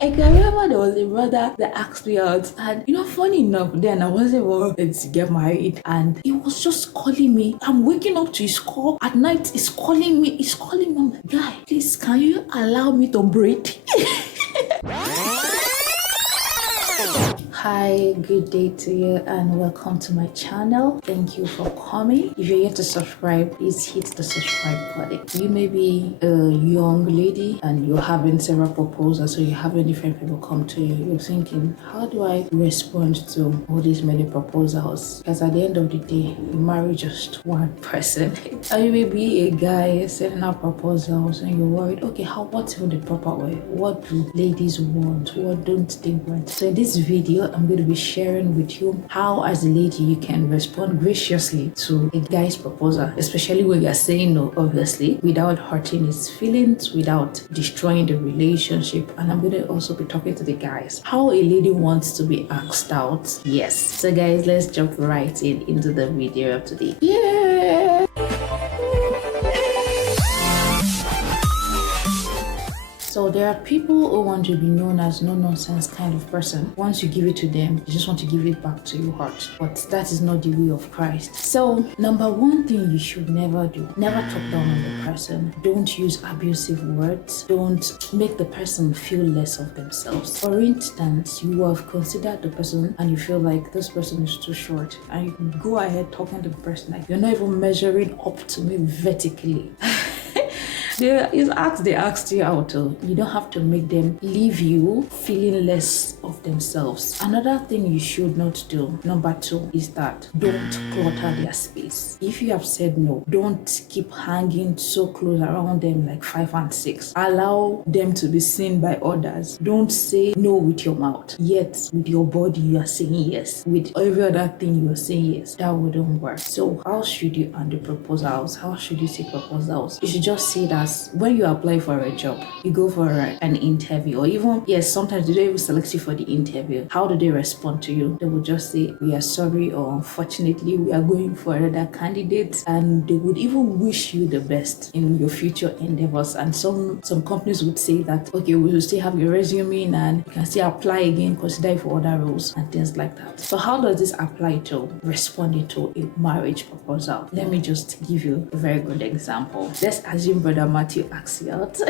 I can remember there was a brother that asked me out, and funny enough, then I wasn't even to get married, and he was just calling me. I'm waking up to his call at night. He's calling me. He's calling me. I'm like, guy, please, can you allow me to breathe? Hi, good day to you and welcome to my channel. Thank you for coming. If you're yet to subscribe, please hit the subscribe button. You may be a young lady and you're having several proposals, so you're having different people come to you. You're thinking, how do I respond to all these many proposals? Because at the end of the day, you marry just one person. And you may be a guy sending out proposals and you're worried, okay, what's even the proper way? What do ladies want? What don't they want? So in this video, I'm going to be sharing with you how as a lady you can respond graciously to a guy's proposal, especially when you're saying no, obviously, without hurting his feelings, without destroying the relationship. And I'm going to also be talking to the guys, how a lady wants to be asked out. Yes. So guys, let's jump right into the video of today. Yeah. So there are people who want to be known as no-nonsense kind of person. Once you give it to them, you just want to give it back to your heart. But that is not the way of Christ. So number one thing you should never do, never talk down on the person. Don't use abusive words. Don't make the person feel less of themselves. For instance, you have considered the person and you feel like this person is too short, and you can go ahead talking to the person like you're not even measuring up to me vertically. They asked you out. You don't have to make them leave you feeling less of themselves. Another thing you should not do, number two, is that don't clutter their space. If you have said no, don't keep hanging so close around them like 5 and 6. Allow them to be seen by others. Don't say no with your mouth, yet with your body you are saying yes. With every other thing you are saying yes. That wouldn't work. So how should you handle proposals? How should you take proposals? You should just say that when you apply for a job, you go for an interview, or even, yes, sometimes they don't even select you for the interview. How do they respond to you? They will just say, we are sorry, or unfortunately, we are going for another candidate, and they would even wish you the best in your future endeavors. And some companies would say that, okay, we will still have your resume and you can still apply again, consider it for other roles and things like that. So how does this apply to responding to a marriage proposal? Let me just give you a very good example. Let's assume Brother Matthew asks you out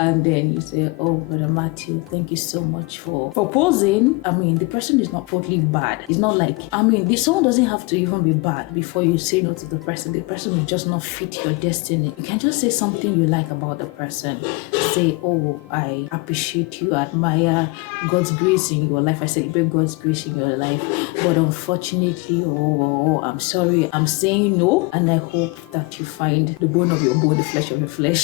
and then you say, oh, Brother Matthew, thank you so much for proposing. I mean, the person is not totally bad. It's not like, someone doesn't have to even be bad before you say no to the person. The person will just not fit your destiny. You can just say something you like about the person. Say, oh, I appreciate you, admire God's grace in your life. I celebrate God's grace in your life, but unfortunately, I'm sorry, I'm saying no, and I hope that you find the bone of your bone, the flesh of your flesh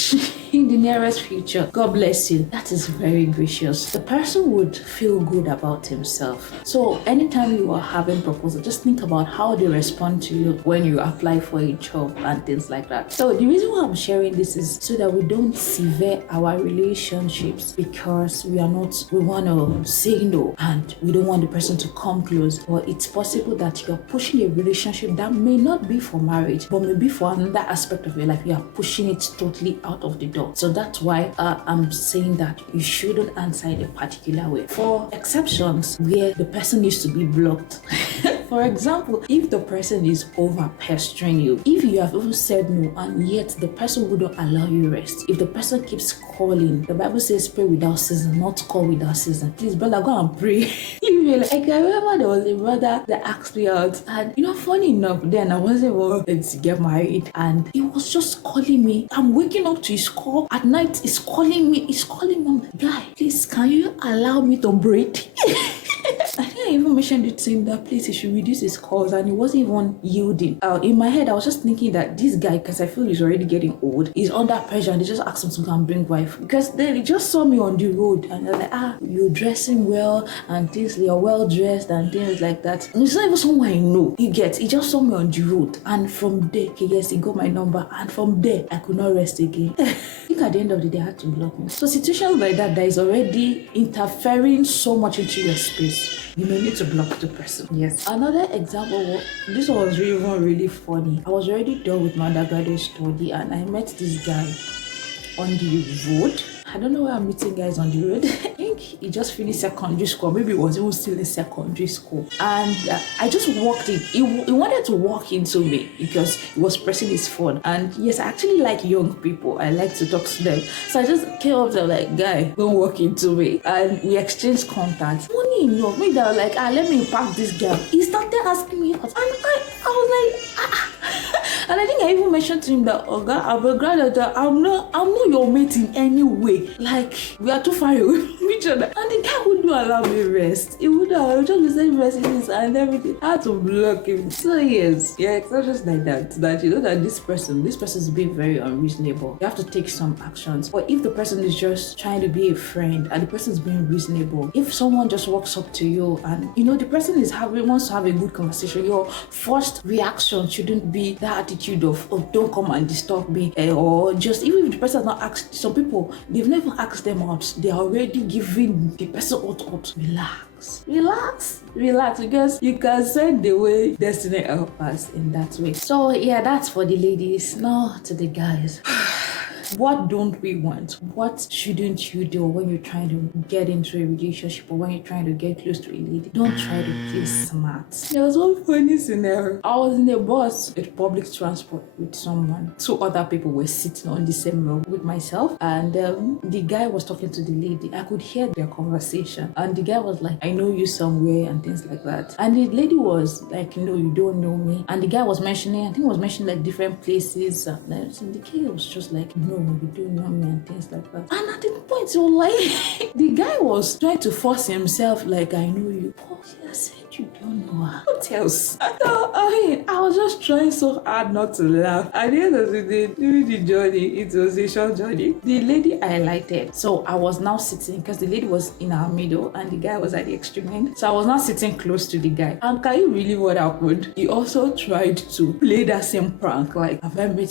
in the nearest future. God bless you. That is very gracious. The person would feel good about himself. So anytime you are having proposal, just think about how they respond to you when you apply for a job and things like that. So the reason why I'm sharing this is so that we don't sever our relationships because we want to say no and we don't want the person to come close. Or it's possible that you're pushing a relationship that may not be for marriage, but maybe for another aspect of your life. You are pushing it totally out of the door. So that's why I'm saying that you shouldn't answer in a particular way. For exceptions where the person needs to be blocked. For example, if the person is over pestering you, if you have even said no and yet the person wouldn't allow you rest, if the person keeps calling, the Bible says pray without season, not call without season. Please, brother, go and pray. I can remember there was a brother that asked me out, and funny enough, then I wasn't even to get married, and he was just calling me. I'm waking up to his call at night. He's calling me. I'm like, guy, please, can you allow me to breathe? I think I even mentioned it to him that please he should reduce his calls, and he wasn't even yielding. In my head, I was just thinking that this guy, because I feel he's already getting old, he's under pressure, and they just asked him to go and bring wife. Because they just saw me on the road, and they're like, you're dressing well, and things, you're well dressed, and things like that. And it's not even someone I know. He just saw me on the road, and from there, okay, yes, he got my number, and from there, I could not rest again. I think at the end of the day, I had to block me. So situations like that is already interfering so much into your space. You may need to block the person. Yes. Another example, this was really funny. I was already done with my undergraduate study and I met this guy on the road. I don't know where I'm meeting guys on the road. I think he just finished secondary school. Maybe he was even still in secondary school. And I just walked in. He wanted to walk into me because he was pressing his phone. And yes, I actually like young people. I like to talk to them. So I just came up to him like, guy, don't walk into me. And we exchanged contacts. Funny enough, me that was like, let me pack this girl. He started asking me out. And I was like, And I think I even mentioned to him that, Oga, I'm a granddaughter. I'm not your mate in any way. Like, we are too far away from each other. And the guy wouldn't allow me rest. He would just be sending messages and everything. I had to block him. So yes, yeah, it's not just like that. That you know that this person is being very unreasonable. You have to take some actions. But if the person is just trying to be a friend and the person is being reasonable, if someone just walks up to you and the person wants to have a good conversation, your first reaction shouldn't be that attitude of, oh, don't come and disturb me, or just even if the person has not asked. Some people, they've never asked them out, they are already giving the person out. Relax, because you can send the way destiny help us in that way. So yeah, that's for the ladies. Now to the guys. What don't we want? What shouldn't you do when you're trying to get into a relationship or when you're trying to get close to a lady? Don't try to play smart. There was one funny scenario. I was in a bus with public transport with someone. 2 other people were sitting on the same row with myself, and the guy was talking to the lady. I could hear their conversation, and the guy was like, I know you somewhere and things like that. And the lady was like, no, you don't know me. And the guy was mentioning, I think he was mentioning like different places. And the guy was just like, no, you don't know me and things like that. And at the point, so like the guy was trying to force himself, like, I know you. Oh, I said you don't know her. What else? So, I was just trying so hard not to laugh. At the end of the day, during the journey, it was a short journey. The lady highlighted. So I was now sitting, because the lady was in our middle and the guy was at the extreme end. So I was now sitting close to the guy. And can you really what happened? He also tried to play that same prank. Like,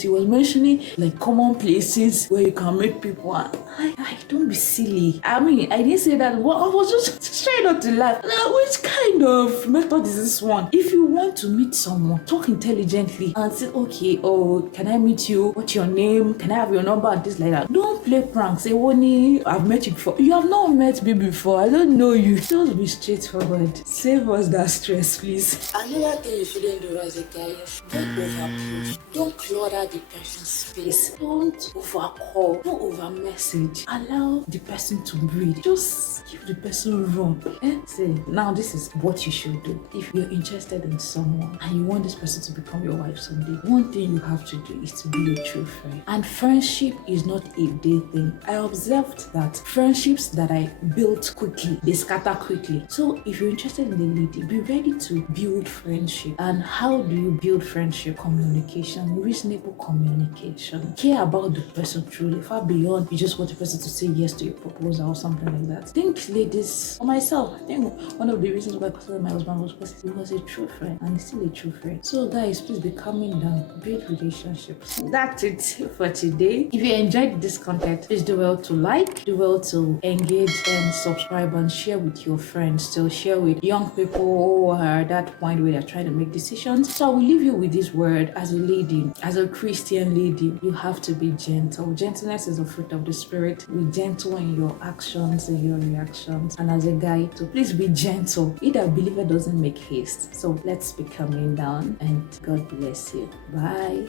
he was mentioning like common places where you can meet people. And I don't be silly. I mean, I didn't say that. Well, I was just trying not to laugh. Now, which kind of method is this one? If you want to meet someone, talk intelligently and say, okay, oh, can I meet you? What's your name? Can I have your number? And this like that. Don't play pranks. Say, Woni, I've met you before. You have not met me before. I don't know you. Just be straightforward. Save us that stress, please. Another thing you shouldn't do as a guy is don't overpush. Don't clutter the person's space. Don't overcall. Don't over message. Allow the person to breathe. Just give the person room. Say, now this is what you should do. If you're interested in someone and you want this person to become your wife someday, one thing you have to do is to be a true friend. And friendship is not a day thing. I observed that friendships that I built quickly, they scatter quickly. So if you're interested in the lady, be ready to build friendship. And how do you build friendship? Communication, reasonable communication. Care about the person truly, far beyond you just want the person to say yes to your proposal or something like that. Think, ladies, for myself, I think one of the reasons why I considered my husband was because he was a true friend and he's still a true friend. So guys, please be calming down, build relationships. That's it for today. If you enjoyed this content, please do well to like, do well to engage and subscribe and share with your friends. So share with young people who are at that point where they're trying to make decisions. So I will leave you with this word. As a lady, as a Christian lady, you have to be gentle. Gentleness is a fruit of the spirit. Be gentle in your actions and your reactions. And as a guy, so please be gentle. He that believer doesn't make haste. So let's be coming down, and God bless you. Bye.